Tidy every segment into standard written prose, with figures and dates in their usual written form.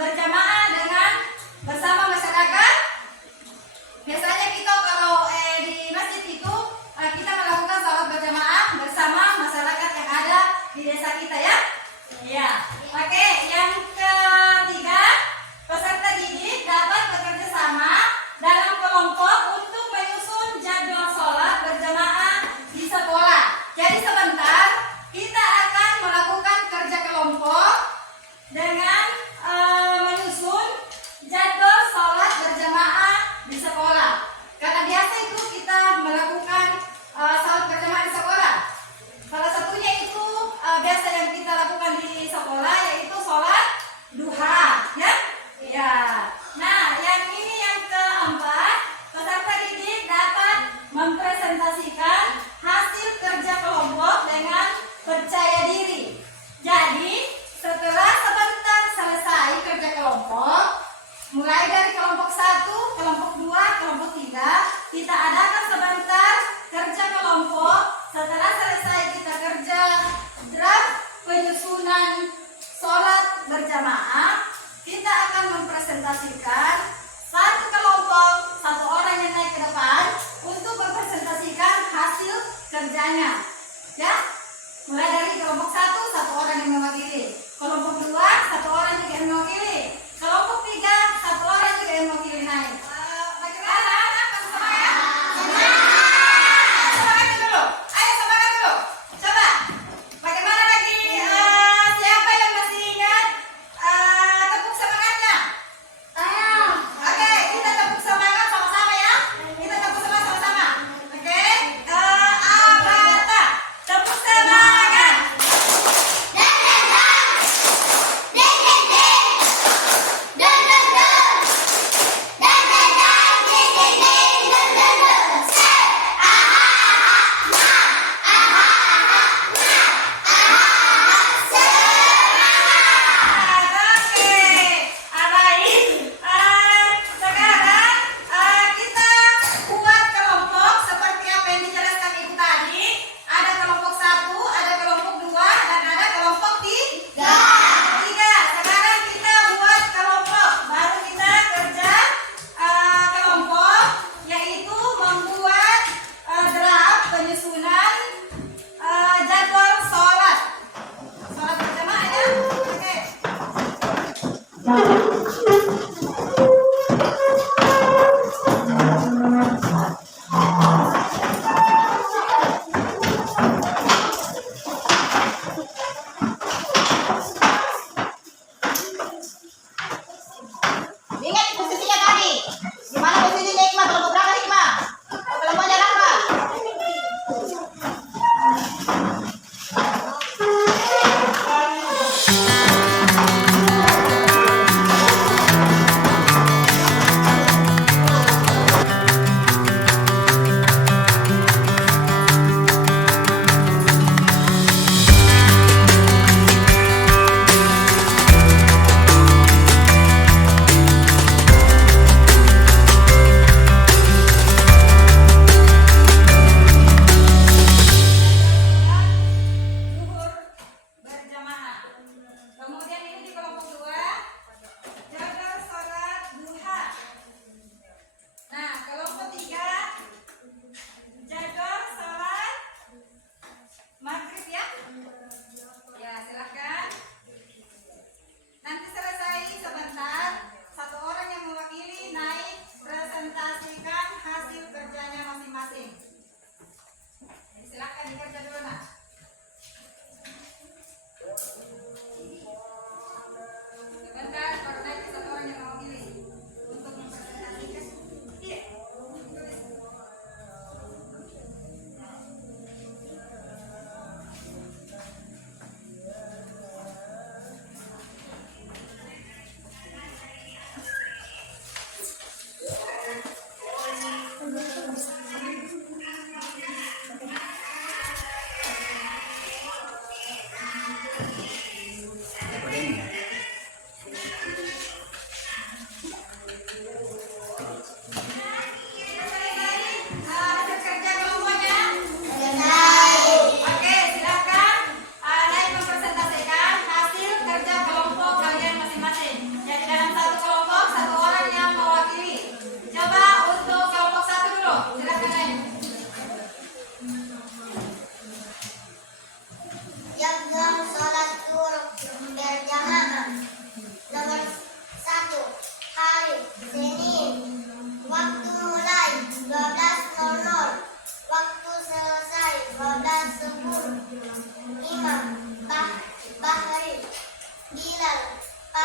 berjamaah dengan bersama masyarakat. Biasanya kita kalau di masjid itu kita melakukan salat berjamaah bersama masyarakat yang ada di desa kita ya. Iya. Oke, yang ketiga, peserta didik dapat bekerja sama dalam kelompok untuk menyusun jadwal sholat berjamaah di sekolah. Jadi sebentar kita akan melakukan kerja kelompok dengan menyusun jadwal sholat berjamaah di sekolah. Karena biasa itu kita melakukan sholat berjamaah di sekolah. Salah satunya itu biasa yang kita lakukan di sekolah yaitu sholat duha, ya. Ya. Nah, yang ini yang keempat, peserta didik dapat mempresentasikan hasil kerja kelompok dengan percaya diri. Jadi, setelah sebentar selesai kerja kelompok, mulai dari kelompok 1, kelompok 2, kelompok 3, kita adakan sebentar kerja kelompok. Setelah selesai kita kerja draft penyusunan sholat berjamaah, kita akan mempresentasikan satu kelompok, satu orang yang naik ke depan untuk mempresentasikan hasil kerjanya. Ya, mulai dari kelompok 1, satu orang yang mewakili. Kelompok 2, satu orang juga yang mewakili. Kelompok 3, satu orang juga yang mewakili naik. Bagaimana? Apa semangat? Semangat dulu. Ayo semangat dulu. Coba. Bagaimana lagi? Siapa yang masih ingat tepuk semangatnya? Oke, kita tepuk semangat sama-sama ya. Kita tepuk semangat sama-sama. Oke. Abata.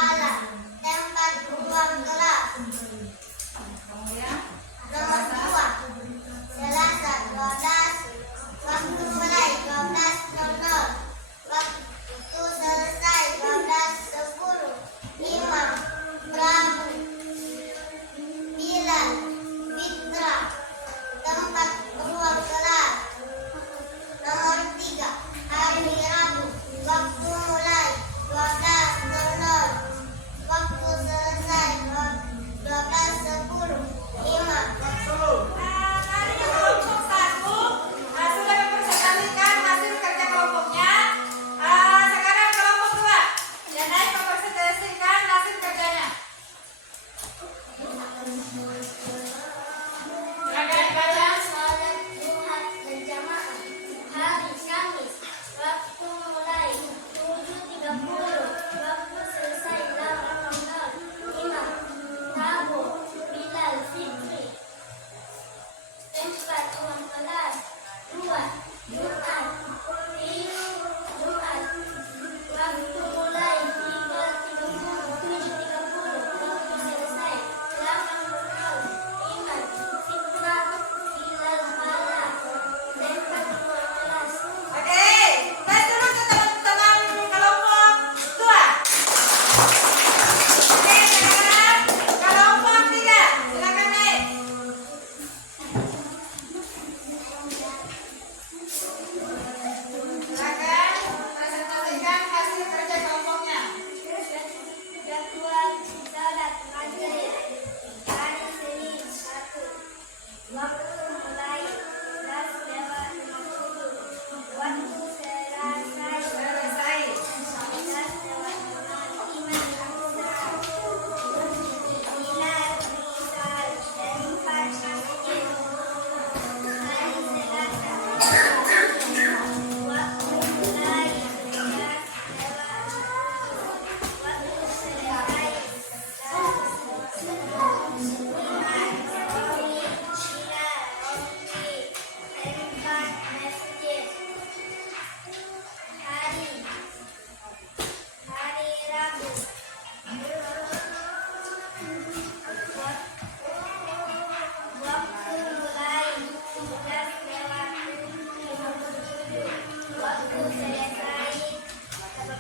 kepala, tempat ruang kelas. Kemudian Nomor 2, Selasa 12, waktu mulai 12.00, waktu selesai 12.10. Imam, Prabu, Bilal, Fitra, tempat ruang kelas. Nomor 3, hari Rabu, waktu mulai 12.00, waktu selesai 12.10. Imam. Tadinya kelompok 1 sudah mempresentasikan hasil kerja kelompoknya. Sekarang kelompok 2 yang naik mempresentasikan hasil kerjanya. Silakan baca. Salat duha berjamaah hari Kamis, waktu mulai 7.30, waktu selesai 8.00. Imam, Rabu, Bilal, Fitri, tempat ruang kelas. 2, Jumat, waktu mulai 7.30, waktu selesai 8.00. Imam, Fitra, Bilal, Hala, tempat ruang kelas. Oke, tes dulu ke teman-teman kelompok 2. Oke, sekarang kelompok 3. Silakan naik. Silakan presentasikan hasil kerja kelompoknya. Jadwal salat maghrib hari Senin 1, waktu mulai 11.50, waktu selesai Selesai. 11.00. Imam Hamzah, Bilal, Misal, tempat masjid hari Selasa, waktu mulai 11.00, waktu selesai 11.57.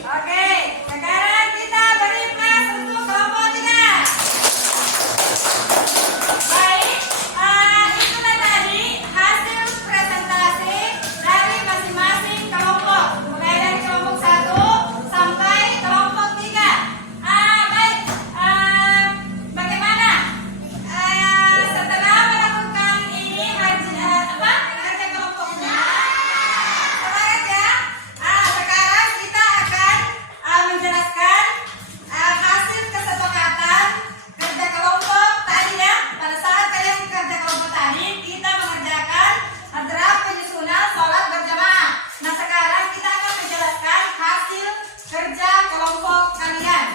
Oke, sekarang kita beri kelas untuk kelompok 3. Baik, itulah tadi hasil presentasi dari masing-masing kelompok, mulai dari kelompok 1 sampai kelompok 3. Baik, bagaimana? Setelah melakukan ini kerja kelompoknya, semangat ya. Sekarang kita akan menjelaskan hasil kesepakatan kerja kelompok tadi ya. Pada saat kalian kerja kelompok tadi, kita mengerjakan draft penyusunan sholat berjamaah. Nah, sekarang kita akan menjelaskan hasil kerja kelompok kalian.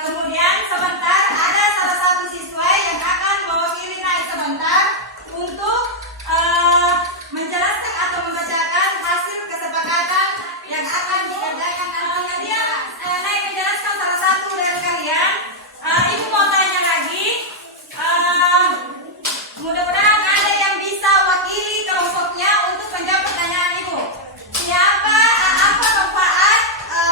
Kemudian sebentar ada salah satu siswa yang akan mewakili naik sebentar untuk menjelaskan atau membacakan hasil kesepakatan yang akan dikerjakan nantinya. Dia naik menjelaskan salah satu dari kalian. Ibu mau tanya lagi. Mudah-mudahan ada yang bisa wakili kelompoknya untuk menjawab pertanyaan ibu. Siapa apa manfaat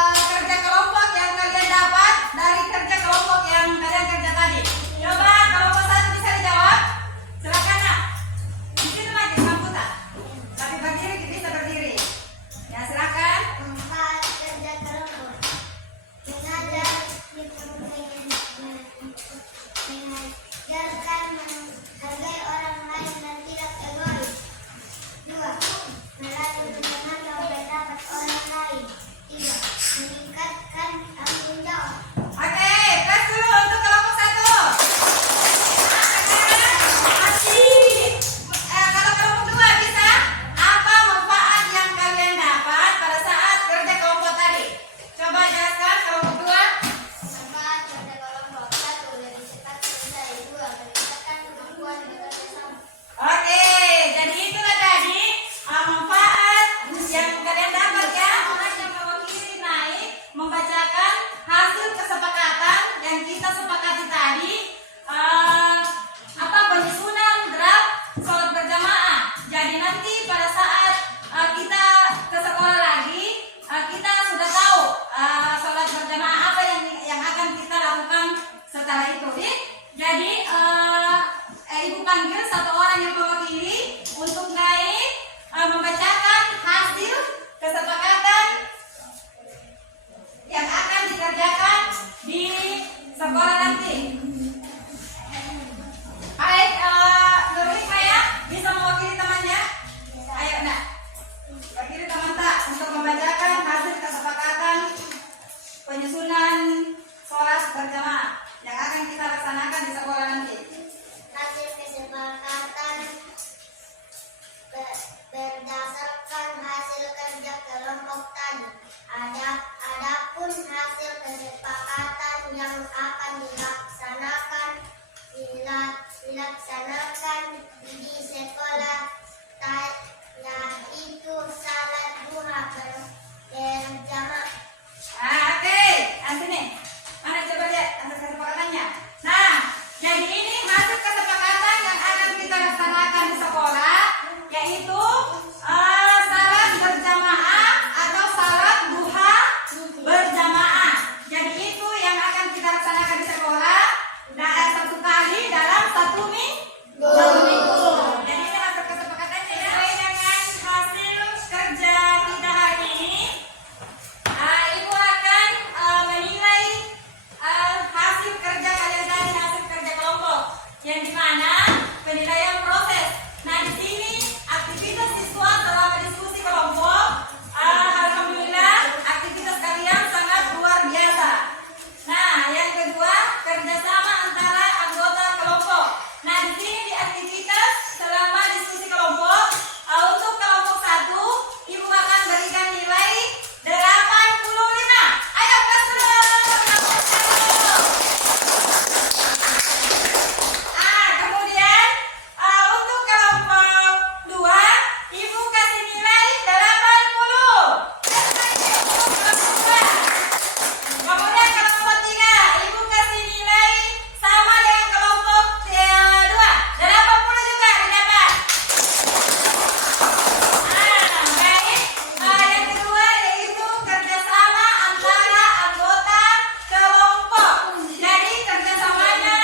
kerja kelompok yang kalian dapat dari kerja kelompok yang kalian kerja tadi? Coba kelompok 1 bisa dijawab. Silakan nak. Di situ lagi mampu tak? Tapi berdiri bisa berdiri. Ya silakan. Manfaat kerja kelompok mengajarkan menghargai orang panggil satu orang yang mewakili untuk naik membacakan hasil kesepakatan yang akan dikerjakan di sekolah nanti. Baik, Nurlika ya, bisa mewakili temannya. Ayo nak, wakili teman tak untuk membacakan hasil kesepakatan penyusunan sholat berjamaah yang akan kita laksanakan di sekolah nanti. Hasil kesepakatan berdasarkan hasil kerja kelompok tadi. Adapun hasil kesepakatan yang akan dilaksanakan di sekolah yaitu salat duha berjamaah. Oke, Antini, mana coba lihat hasil kesepakatannya. Nah, jadi ini hasil kesepakatan yang akan kita laksanakan di sekolah, yaitu salat berjamaah atau salat duha berjamaah. Jadi itu yang akan kita laksanakan di sekolah. Nah, satu kali dalam satu minggu. Jadi ini hasil kesepakatannya sesuai dengan hasil kerja kita hari ini. Ibu akan menilai hasil kerja kalian tadi, hasil kerja kelompok, yang dimana penilaian proses. Nah, di sini aktivitas siswa selama diskusi kelompok, alhamdulillah aktivitas kalian sangat luar biasa. Nah, yang kedua, kerjasama antara anggota kelompok. Nah, di sini di aktivitas selama diskusi kelompok, untuk kelompok 1, ibu akan berikan nilai 85. Ayo kelas 10. Kemudian untuk kelompok 2, ibu kasih nilai 80. Kemudian kelompok 3, ibu kasih nilai sama dengan kelompok 2, 80 juga didapat. Baik. Yang kedua yaitu kerjasama antara anggota kelompok. Jadi kerjasamanya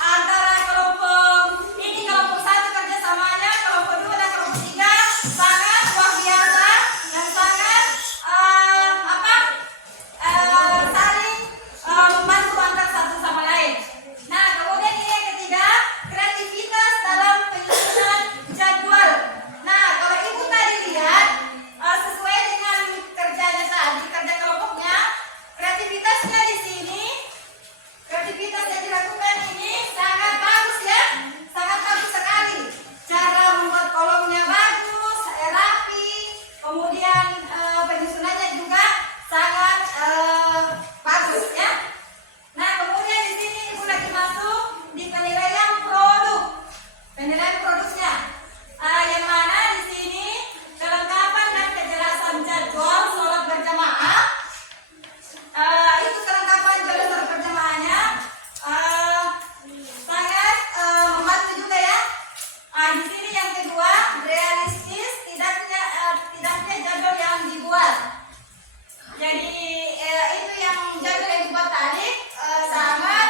antara kelompok ini, kelompok 1 kerjasamanya, kelompok 2 dan kelompok 3 sangat luar biasa dan sangat saling membantu antar satu sama lain. Nah, kemudian ini yang ketiga, kreativitas dalam penyusunan jadwal. Nah, kalau ibu tadi lihat sesuai dengan kerjanya tadi, kerja kelompoknya, kreativitasnya di sini, kreativitas yang dilakukan ini sangat bagus ya, sangat bagus sekali. Cara membuat kolomnya bagus, rapi, kemudian penyusunannya juga sangat bagus ya. Nah, kemudian di sini ibu lagi masuk di penilaian produk, penilaian produknya, yang mana di sini kelengkapan dan kejelasan jadwal sholat berjamaah. Itu kelengkapan jadwal sholat berjamaahnya sangat membantu juga ya. Di sini yang kedua, realistis, tidaknya jadwal yang dibuat. Jadi itu yang jadwal yang dibuat tadi sangat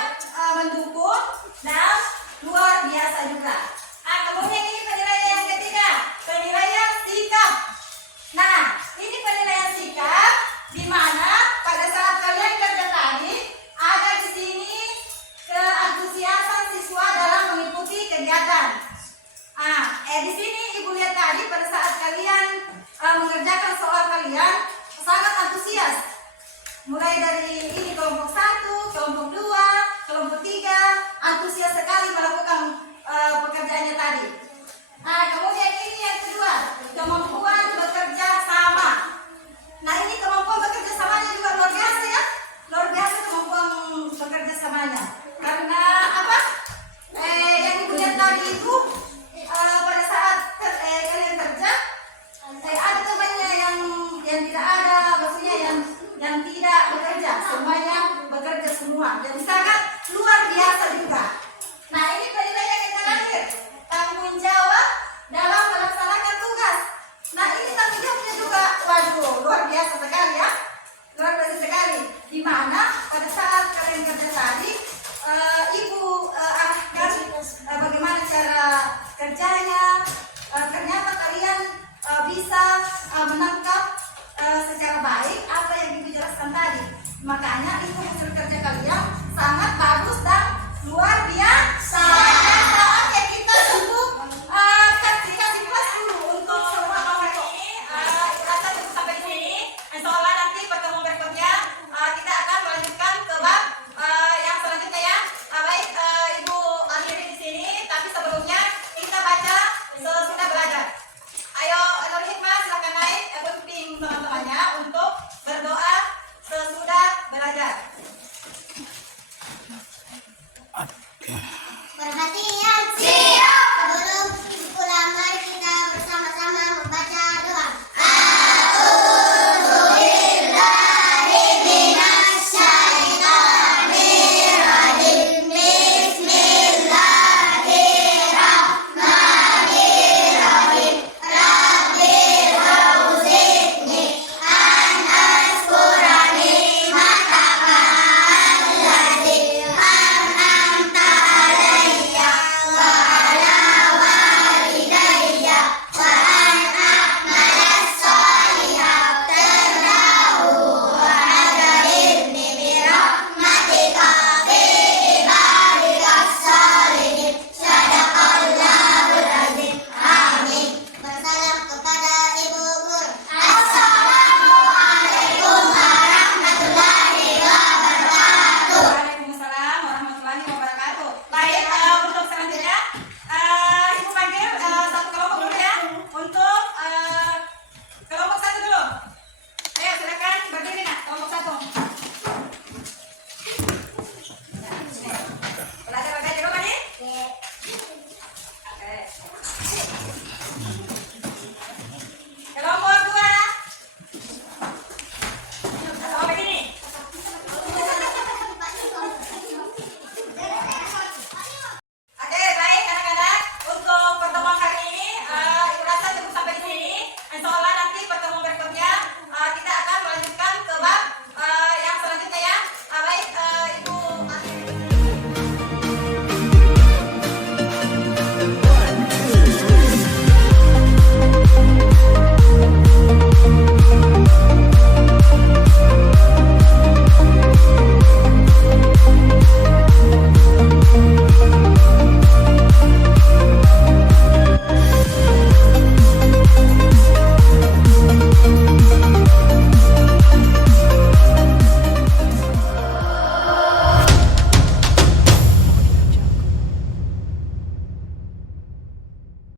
mendukung dan luar biasa juga. Kemudian ini penilaian yang ketiga, penilaian sikap. Nah, ini penilaian sikap di mana pada saat kalian kerja tadi ada di sini keantusiasan siswa dalam mengikuti kegiatan. Di sini ibu lihat tadi pada saat kalian mengerjakan soal kalian sangat antusias. Mulai dari ini kelompok 1, kelompok 2, kelompok 3 antusias sekali melakukan pekerjaannya tadi. Kemudian ini yang kedua, kemampuan bekerja sama. Nah, ini kemampuan bekerja samanya juga luar biasa ya, luar biasa kemampuan bekerja samanya. Karena apa? Yang ibu lihat tadi itu pada saat kalian kerja, ada temannya yang tidak ada, maksudnya yang tidak bekerja, semuanya bekerja semua. Jadi sangat luar biasa juga.